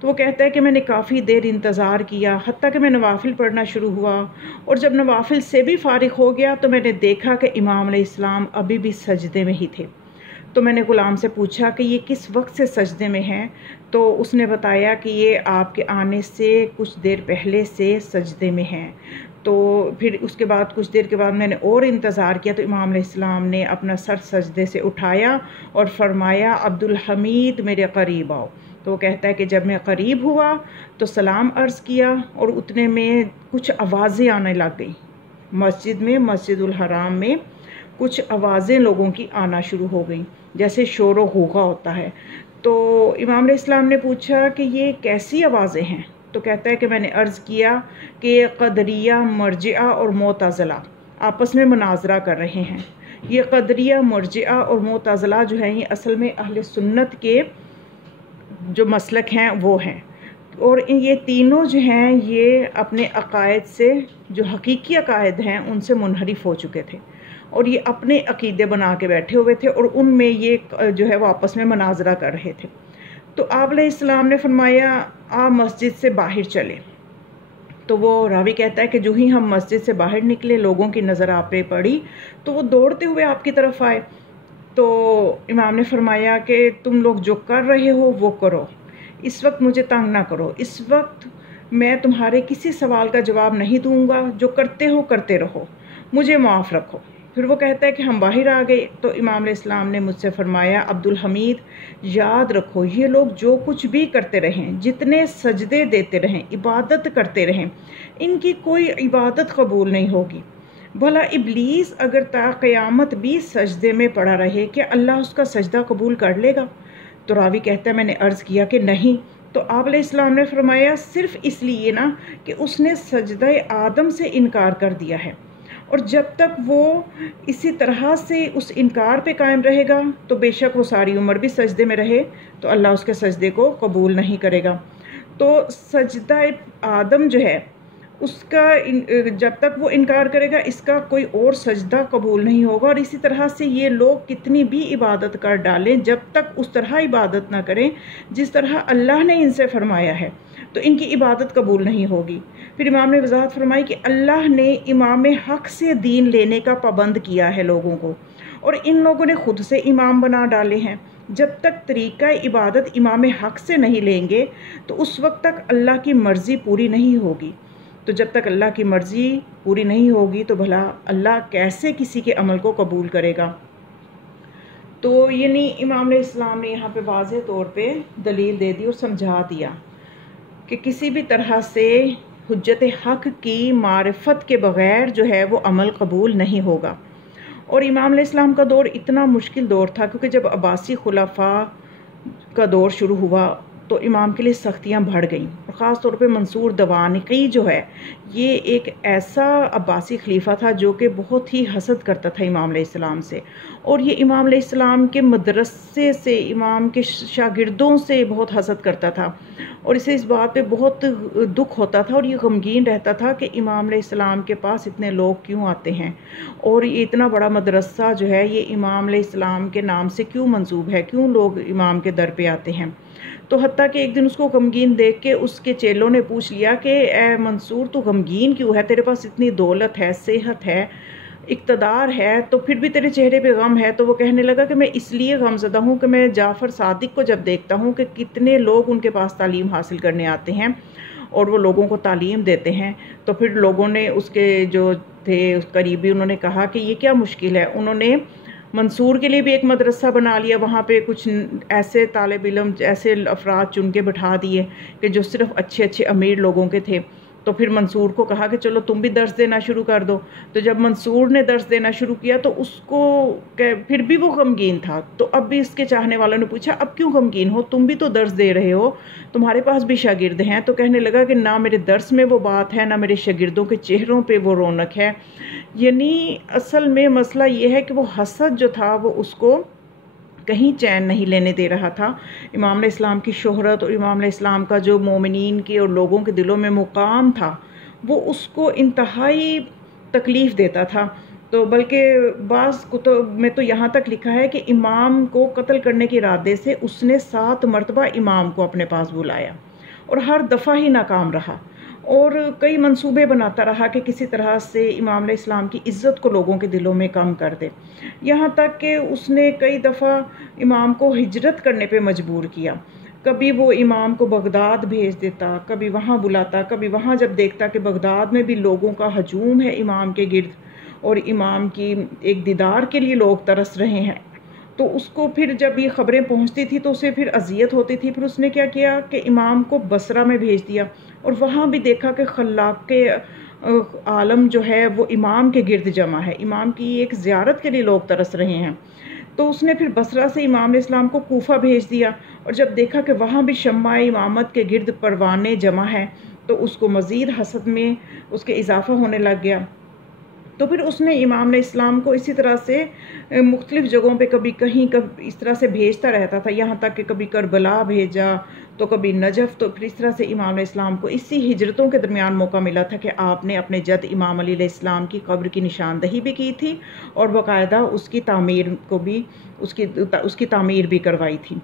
تو وہ کہتا ہے کہ میں نے کافی دیر انتظار کیا، حتیٰ کہ میں نوافل پڑھنا شروع ہوا، اور جب نوافل سے بھی فارغ ہو گیا تو میں نے دیکھا کہ امام علیہ السلام ابھی بھی سجدے میں ہی تھے۔ تو میں نے غلام سے پوچھا کہ یہ کس وقت سے سجدے میں ہیں؟ تو اس نے بتایا کہ یہ آپ کے آنے سے کچھ دیر پہلے سے سجدے میں ہیں۔ تو پھر اس کے بعد کچھ دیر کے بعد میں نے اور انتظار کیا، تو امام علیہ السلام نے اپنا سر سجدے سے اٹھایا اور فرمایا عبدالحمید میرے قریب آؤ۔ تو وہ کہتا ہے کہ جب میں قریب ہوا تو سلام عرض کیا، اور اتنے میں کچھ آوازیں آنے لگ گئیں مسجد میں، مسجد الحرام میں کچھ آوازیں لوگوں کی آنا شروع ہو گئیں، جیسے شور و غوغا ہوتا ہے۔ تو امام علیہ السلام نے پوچھا کہ یہ کیسی آوازیں ہیں؟ تو کہتا ہے کہ میں نے عرض کیا کہ قدریہ، مرجئہ اور معتزلہ آپس میں مناظرہ کر رہے ہیں۔ یہ قدریہ، مرجئہ اور معتزلہ جو ہیں، یہ اصل میں اہل سنت کے جو مسلک ہیں وہ ہیں، اور یہ تینوں جو ہیں یہ اپنے عقائد سے، جو حقیقی عقائد ہیں ان سے منحرف ہو چکے تھے، اور یہ اپنے عقیدے بنا کے بیٹھے ہوئے تھے، اور ان میں یہ جو ہے وہ آپس میں مناظرہ کر رہے تھے۔ تو آپ علیہ السلام نے فرمایا آپ مسجد سے باہر چلے۔ تو وہ راوی کہتا ہے کہ جو ہی ہم مسجد سے باہر نکلے، لوگوں کی نظر آپ پہ پڑی تو وہ دوڑتے ہوئے آپ کی طرف آئے۔ تو امام نے فرمایا کہ تم لوگ جو کر رہے ہو وہ کرو، اس وقت مجھے تنگ نہ کرو، اس وقت میں تمہارے کسی سوال کا جواب نہیں دوں گا، جو کرتے ہو کرتے رہو، مجھے معاف رکھو۔ پھر وہ کہتا ہے کہ ہم باہر آ گئے تو امام علیہ السلام نے مجھ سے فرمایا عبدالحمید یاد رکھو، یہ لوگ جو کچھ بھی کرتے رہیں، جتنے سجدے دیتے رہیں، عبادت کرتے رہیں، ان کی کوئی عبادت قبول نہیں ہوگی۔ بھلا ابلیس اگر تا قیامت بھی سجدے میں پڑا رہے، کیا اللہ اس کا سجدہ قبول کر لے گا؟ تو راوی کہتا ہے میں نے عرض کیا کہ نہیں۔ تو آپ علیہ السلام نے فرمایا صرف اس لیے نا کہ اس نے سجدہ آدم سے انکار کر دیا ہے، اور جب تک وہ اسی طرح سے اس انکار پہ قائم رہے گا تو بے شک وہ ساری عمر بھی سجدے میں رہے تو اللہ اس کے سجدے کو قبول نہیں کرے گا۔ تو سجدہ آدم جو ہے اس کا جب تک وہ انکار کرے گا اس کا کوئی اور سجدہ قبول نہیں ہوگا، اور اسی طرح سے یہ لوگ کتنی بھی عبادت کر ڈالیں، جب تک اس طرح عبادت نہ کریں جس طرح اللہ نے ان سے فرمایا ہے تو ان کی عبادت قبول نہیں ہوگی۔ پھر امام نے وضاحت فرمائی کہ اللہ نے امام حق سے دین لینے کا پابند کیا ہے لوگوں کو، اور ان لوگوں نے خود سے امام بنا ڈالے ہیں۔ جب تک طریقہ عبادت امام حق سے نہیں لیں گے تو اس وقت تک اللہ کی مرضی پوری نہیں ہوگی۔ تو جب تک اللہ کی مرضی پوری نہیں ہوگی تو بھلا اللہ کیسے کسی کے عمل کو قبول کرے گا؟ تو یعنی امام علیہ السلام نے یہاں پہ واضح طور پہ دلیل دے دی اور سمجھا دیا کہ کسی بھی طرح سے حجت حق کی معرفت کے بغیر جو ہے وہ عمل قبول نہیں ہوگا۔ اور امام علیہ السلام کا دور اتنا مشکل دور تھا کیونکہ جب عباسی خلفاء کا دور شروع ہوا تو امام کے لیے سختیاں بڑھ گئیں، اور خاص طور پہ منصور دوانقی جو ہے یہ ایک ایسا عباسی خلیفہ تھا جو کہ بہت ہی حسد کرتا تھا امام علیہ السلام سے، اور یہ امام علیہ السلام کے مدرسے سے، امام کے شاگردوں سے بہت حسد کرتا تھا، اور اسے اس بات پہ بہت دکھ ہوتا تھا اور یہ غمگین رہتا تھا کہ امام علیہ السلام کے پاس اتنے لوگ کیوں آتے ہیں، اور یہ اتنا بڑا مدرسہ جو ہے یہ امام علیہ السلام کے نام سے کیوں منسوب ہے، کیوں لوگ امام کے در پہ آتے ہیں۔ تو حتیٰ کہ ایک دن اس کو غمگین دیکھ کے اس کے چیلوں نے پوچھ لیا کہ اے منصور تو غمگین کیوں ہے، تیرے پاس اتنی دولت ہے، صحت ہے، اقتدار ہے، تو پھر بھی تیرے چہرے پہ غم ہے؟ تو وہ کہنے لگا کہ میں اس لیے غم زدہ ہوں کہ میں جعفر صادق کو جب دیکھتا ہوں کہ کتنے لوگ ان کے پاس تعلیم حاصل کرنے آتے ہیں اور وہ لوگوں کو تعلیم دیتے ہیں، تو پھر لوگوں نے اس کے جو تھے قریبی انہوں نے کہا کہ یہ کیا مشکل ہے، انہوں نے منصور کے لیے بھی ایک مدرسہ بنا لیا، وہاں پہ کچھ ایسے طالب علم، ایسے افراد چن کے بٹھا دیے کہ جو صرف اچھے اچھے امیر لوگوں کے تھے، تو پھر منصور کو کہا کہ چلو تم بھی درس دینا شروع کر دو۔ تو جب منصور نے درس دینا شروع کیا تو اس کو پھر بھی وہ غمگین تھا، تو اب بھی اس کے چاہنے والوں نے پوچھا اب کیوں غمگین ہو، تم بھی تو درس دے رہے ہو، تمہارے پاس بھی شاگرد ہیں؟ تو کہنے لگا کہ نہ میرے درس میں وہ بات ہے، نہ میرے شاگردوں کے چہروں پہ وہ رونق ہے۔ یعنی اصل میں مسئلہ یہ ہے کہ وہ حسد جو تھا وہ اس کو کہیں چین نہیں لینے دے رہا تھا۔ امام علیہ السلام کی شہرت اور امام علیہ السلام کا جو مومنین کے اور لوگوں کے دلوں میں مقام تھا وہ اس کو انتہائی تکلیف دیتا تھا۔ تو بلکہ بعض کتب میں تو یہاں تک لکھا ہے کہ امام کو قتل کرنے کے ارادے سے اس نے 7 مرتبہ امام کو اپنے پاس بلایا، اور ہر دفعہ ہی ناکام رہا، اور کئی منصوبے بناتا رہا کہ کسی طرح سے امام علیہ السلام کی عزت کو لوگوں کے دلوں میں کم کر دے، یہاں تک کہ اس نے کئی دفعہ امام کو ہجرت کرنے پہ مجبور کیا۔ کبھی وہ امام کو بغداد بھیج دیتا، کبھی وہاں بلاتا، کبھی وہاں جب دیکھتا کہ بغداد میں بھی لوگوں کا ہجوم ہے امام کے گرد اور امام کی ایک دیدار کے لیے لوگ ترس رہے ہیں، تو اس کو پھر جب یہ خبریں پہنچتی تھی تو اسے پھر اذیت ہوتی تھی۔ پھر اس نے کیا کیا کہ امام کو بصرہ میں بھیج دیا، اور وہاں بھی دیکھا کہ خلاق کے عالم جو ہے وہ امام کے گرد جمع ہے، امام کی ایک زیارت کے لیے لوگ ترس رہے ہیں۔ تو اس نے پھر بصرہ سے امام علیہ السلام کو کوفہ بھیج دیا، اور جب دیکھا کہ وہاں بھی شمع امامت کے گرد پروانے جمع ہیں تو اس کو مزید حسد میں اس کے اضافہ ہونے لگ گیا۔ تو پھر اس نے امام علیہ السلام کو اسی طرح سے مختلف جگہوں پہ کبھی کہیں کبھی اس طرح سے بھیجتا رہتا تھا، یہاں تک کہ کبھی کربلا بھیجا تو کبھی نجف، تو پھر اس طرح سے امام علیہ السلام کو اسی ہجرتوں کے درمیان موقع ملا تھا کہ آپ نے اپنے جد امام علی علیہ السلام کی قبر کی نشاندہی بھی کی تھی اور باقاعدہ اس کی تعمیر کو بھی اس کی تعمیر بھی کروائی تھی۔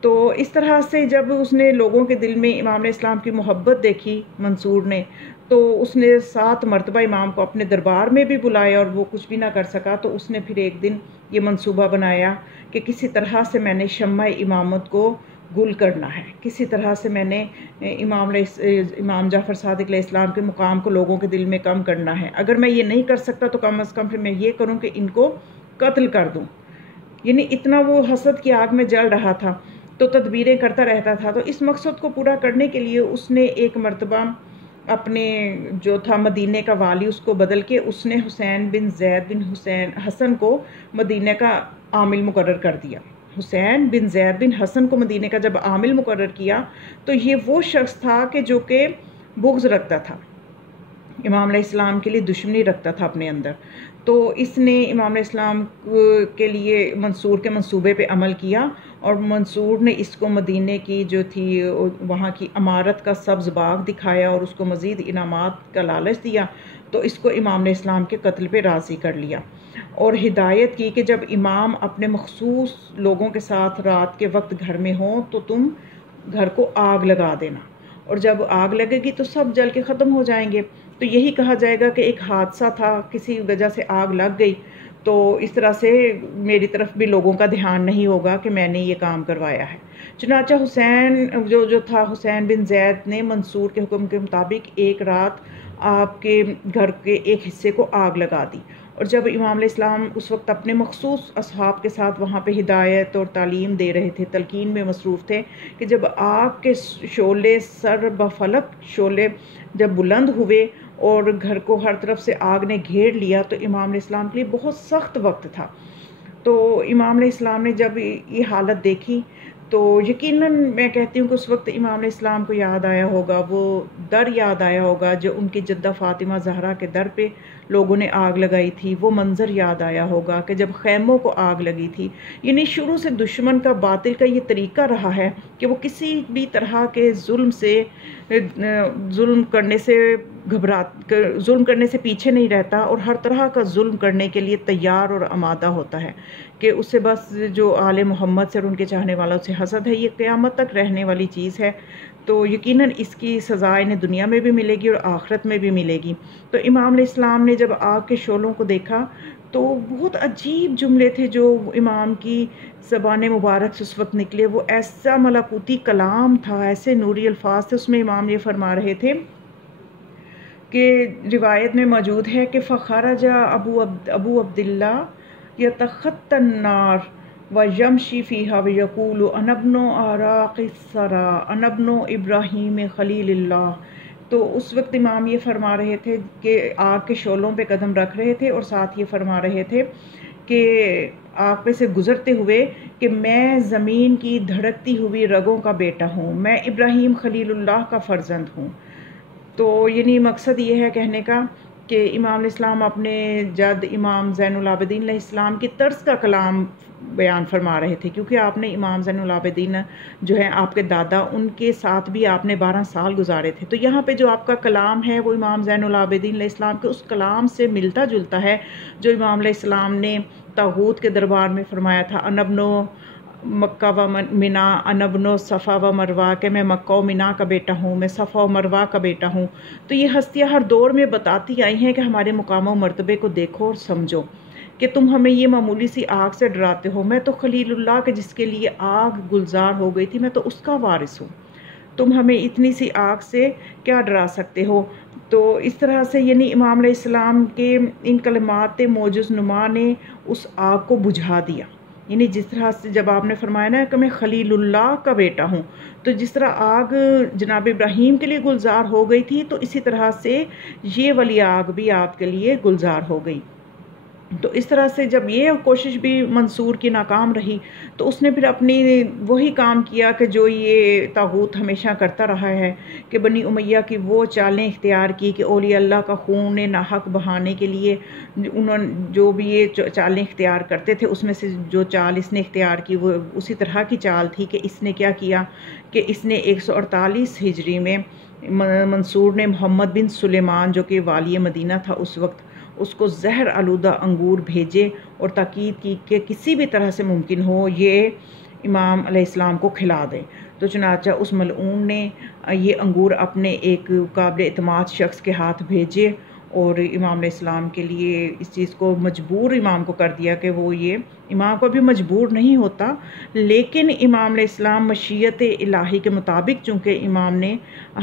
تو اس طرح سے جب اس نے لوگوں کے دل میں امام علیہ السلام کی محبت دیکھی منصور نے، تو اس نے 7 مرتبہ امام کو اپنے دربار میں بھی بلایا اور وہ کچھ بھی نہ کر سکا۔ تو اس نے پھر ایک دن یہ منصوبہ بنایا کہ کسی طرح سے میں نے شمع امامت کو گل کرنا ہے، کسی طرح سے میں نے امام جعفر صادق علیہ السلام کے مقام کو لوگوں کے دل میں کم کرنا ہے۔ اگر میں یہ نہیں کر سکتا تو کم از کم پھر میں یہ کروں کہ ان کو قتل کر دوں۔ یعنی اتنا وہ حسد کی آگ میں جل رہا تھا، تو تدبیریں کرتا رہتا تھا۔ تو اس مقصد کو پورا کرنے کے لیے اس نے ایک مرتبہ اپنے جو تھا مدینہ کا والی اس کو بدل کے اس نے حسین بن زید بن حسن کو مدینہ کا عامل مقرر کر دیا۔ حسین بن زید بن حسن کو مدینہ کا جب عامل مقرر کیا تو یہ وہ شخص تھا کہ جو بغض رکھتا تھا، امام علیہ السلام کے لیے دشمنی رکھتا تھا اپنے اندر۔ تو اس نے امام علیہ السلام کے لیے منصور کے منصوبے پہ عمل کیا، اور منصور نے اس کو مدینے کی جو تھی وہاں کی عمارت کا سبز باغ دکھایا اور اس کو مزید انعامات کا لالچ دیا، تو اس کو امام علیہ السلام کے قتل پہ راضی کر لیا، اور ہدایت کی کہ جب امام اپنے مخصوص لوگوں کے ساتھ رات کے وقت گھر میں ہوں تو تم گھر کو آگ لگا دینا، اور جب آگ لگے گی تو سب جل کے ختم ہو جائیں گے۔ تو یہی کہا جائے گا کہ ایک حادثہ تھا، کسی وجہ سے آگ لگ گئی، تو اس طرح سے میری طرف بھی لوگوں کا دھیان نہیں ہوگا کہ میں نے یہ کام کروایا ہے۔ چنانچہ حسین جو تھا حسین بن زید نے منصور کے حکم کے مطابق ایک رات آپ کے گھر کے ایک حصے کو آگ لگا دی، اور جب امام علیہ السلام اس وقت اپنے مخصوص اصحاب کے ساتھ وہاں پہ ہدایت اور تعلیم دے رہے تھے، تلقین میں مصروف تھے، کہ جب آگ کے شعلے سر بفلک شعلے جب بلند ہوئے اور گھر کو ہر طرف سے آگ نے گھیر لیا، تو امام علیہ السلام کے لیے بہت سخت وقت تھا۔ تو امام علیہ السلام نے جب یہ حالت دیکھی تو یقیناً میں کہتی ہوں کہ اس وقت امام علیہ السلام کو یاد آیا ہوگا، وہ در یاد آیا ہوگا جو ان کی جدہ فاطمہ زہرا کے در پہ لوگوں نے آگ لگائی تھی، وہ منظر یاد آیا ہوگا کہ جب خیموں کو آگ لگی تھی۔ یعنی شروع سے دشمن کا باطل کا یہ طریقہ رہا ہے کہ وہ کسی بھی طرح کے ظلم کرنے سے پیچھے نہیں رہتا، اور ہر طرح کا ظلم کرنے کے لیے تیار اور آمادہ ہوتا ہے کہ اسے بس جو آل محمد سے اور ان کے چاہنے والوں سے حسد ہے، یہ قیامت تک رہنے والی چیز ہے۔ تو یقیناً اس کی سزا انہیں دنیا میں بھی ملے گی اور آخرت میں بھی ملے گی۔ تو امام علیہ السلام نے جب آگ کے شعلوں کو دیکھا تو بہت عجیب جملے تھے جو امام کی زبان مبارک سے اس وقت نکلے، وہ ایسا ملکوتی کلام تھا، ایسے نوری الفاظ تھے۔ اس میں امام یہ فرما رہے تھے کہ روایت میں موجود ہے کہ فخرج ابو عبداللہ یتخطى النار ویمشی فیہا ویقول انا ابن عراق الثری انا ابن ابراہیم خلیل اللہ۔ تو اس وقت امام یہ فرما رہے تھے کہ آگ کے شعلوں پہ قدم رکھ رہے تھے، اور ساتھ یہ فرما رہے تھے کہ آگ پہ سے گزرتے ہوئے کہ میں زمین کی دھڑکتی ہوئی رگوں کا بیٹا ہوں، میں ابراہیم خلیل اللہ کا فرزند ہوں۔ تو یعنی مقصد یہ ہے کہنے کا کہ امام علیہ السلام اپنے جد امام زین العابدین علیہ السلام کی طرز کا کلام بیان فرما رہے تھے، کیونکہ آپ نے امام زین العابدین جو ہے آپ کے دادا، ان کے ساتھ بھی آپ نے 12 سال گزارے تھے۔ تو یہاں پہ جو آپ کا کلام ہے وہ امام زین العابدین علیہ السلام کے اس کلام سے ملتا جلتا ہے جو امام علیہ السلام نے طاغوت کے دربار میں فرمایا تھا، انا ابن مکہ و منا انبن صفا و مروا کہ میں مکہ و منا کا بیٹا ہوں، میں صفا و مروا کا بیٹا ہوں۔ تو یہ ہستیاں ہر دور میں بتاتی آئی ہیں کہ ہمارے مقام و مرتبے کو دیکھو اور سمجھو کہ تم ہمیں یہ معمولی سی آگ سے ڈراتے ہو، میں تو خلیل اللہ کے جس کے لیے آگ گلزار ہو گئی تھی، میں تو اس کا وارث ہوں، تم ہمیں اتنی سی آگ سے کیا ڈرا سکتے ہو۔ تو اس طرح سے یعنی امام علیہ السلام کے ان کلمات معجز نما نے اس آگ کو بجھا دیا۔ یعنی جس طرح سے جب آپ نے فرمایا نا کہ میں خلیل اللہ کا بیٹا ہوں، تو جس طرح آگ جناب ابراہیم کے لیے گلزار ہو گئی تھی، تو اسی طرح سے یہ والی آگ بھی آپ کے لیے گلزار ہو گئی۔ تو اس طرح سے جب یہ کوشش بھی منصور کی ناکام رہی، تو اس نے پھر اپنی وہی کام کیا کہ جو یہ طاغوت ہمیشہ کرتا رہا ہے، کہ بنی امیہ کی وہ چالیں اختیار کی کہ اولیاء اللہ کا خون ناحق بہانے کے لیے انہوں نے جو بھی یہ چالیں اختیار کرتے تھے، اس میں سے جو چال اس نے اختیار کی وہ اسی طرح کی چال تھی کہ اس نے کیا کیا کہ اس نے 148 ہجری میں منصور نے محمد بن سلیمان جو کہ والی مدینہ تھا اس وقت، اس کو زہر آلودہ انگور بھیجے اور تاکید کی کہ کسی بھی طرح سے ممکن ہو یہ امام علیہ السلام کو کھلا دیں۔ تو چنانچہ اس ملعون نے یہ انگور اپنے ایک قابل اعتماد شخص کے ہاتھ بھیجے اور امام علیہ السلام کے لیے اس چیز کو مجبور امام کو کر دیا کہ وہ یہ امام کو بھی مجبور نہیں ہوتا، لیکن امام علیہ السلام مشیت الہی کے مطابق چونکہ امام نے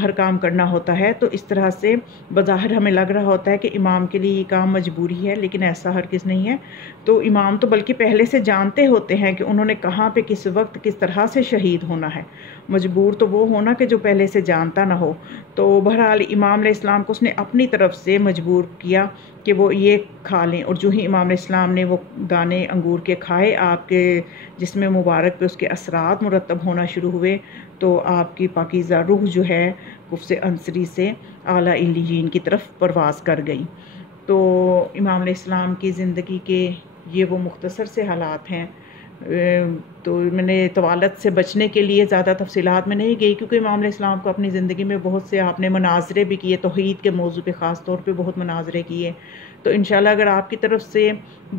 ہر کام کرنا ہوتا ہے، تو اس طرح سے بظاہر ہمیں لگ رہا ہوتا ہے کہ امام کے لیے یہ کام مجبوری ہے، لیکن ایسا ہرگز نہیں ہے۔ تو امام تو بلکہ پہلے سے جانتے ہوتے ہیں کہ انہوں نے کہاں پہ کس وقت کس طرح سے شہید ہونا ہے، مجبور تو وہ ہونا کہ جو پہلے سے جانتا نہ ہو۔ تو بہرحال امام علیہ السلام کو اس نے اپنی طرف سے مجبور کیا کہ وہ یہ کھا لیں، اور جو ہی امام علیہ السلام نے وہ دانے انگور کے کھائے، آپ کے جسم مبارک پہ اس کے اثرات مرتب ہونا شروع ہوئے، تو آپ کی پاکیزہ روح جو ہے قفس عنصری سے اعلیٰ علیین کی طرف پرواز کر گئی۔ تو امام علیہ السلام کی زندگی کے یہ وہ مختصر سے حالات ہیں۔ تو میں نے طوالت سے بچنے کے لیے زیادہ تفصیلات میں نہیں گئی، کیونکہ امام علیہ السلام کو اپنی زندگی میں بہت سے آپ نے مناظرے بھی کیے، توحید کے موضوع پہ خاص طور پہ بہت مناظرے کیے۔ تو انشاءاللہ اگر آپ کی طرف سے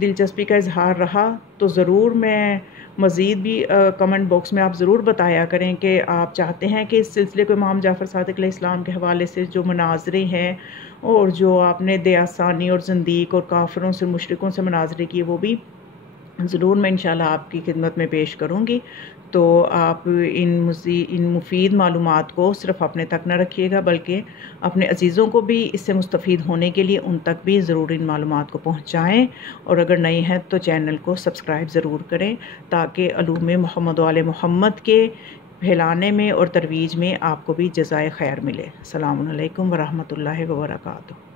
دلچسپی کا اظہار رہا تو ضرور میں مزید بھی کمنٹ باکس میں آپ ضرور بتایا کریں کہ آپ چاہتے ہیں کہ اس سلسلے کو امام جعفر صادق علیہ السلام کے حوالے سے جو مناظرے ہیں اور جو آپ نے دیاسانی اور زندیق اور کافروں سے مشرکوں سے مناظرے کیے وہ بھی ضرور میں انشاءاللہ آپ کی خدمت میں پیش کروں گی۔ تو آپ ان مفید معلومات کو صرف اپنے تک نہ رکھیے گا، بلکہ اپنے عزیزوں کو بھی اس سے مستفید ہونے کے لیے ان تک بھی ضرور ان معلومات کو پہنچائیں، اور اگر نئے ہیں تو چینل کو سبسکرائب ضرور کریں تاکہ علوم محمد و آل محمد کے پھیلانے میں اور ترویج میں آپ کو بھی جزائے خیر ملے۔ السلام علیکم ورحمۃ اللہ وبرکاتہ۔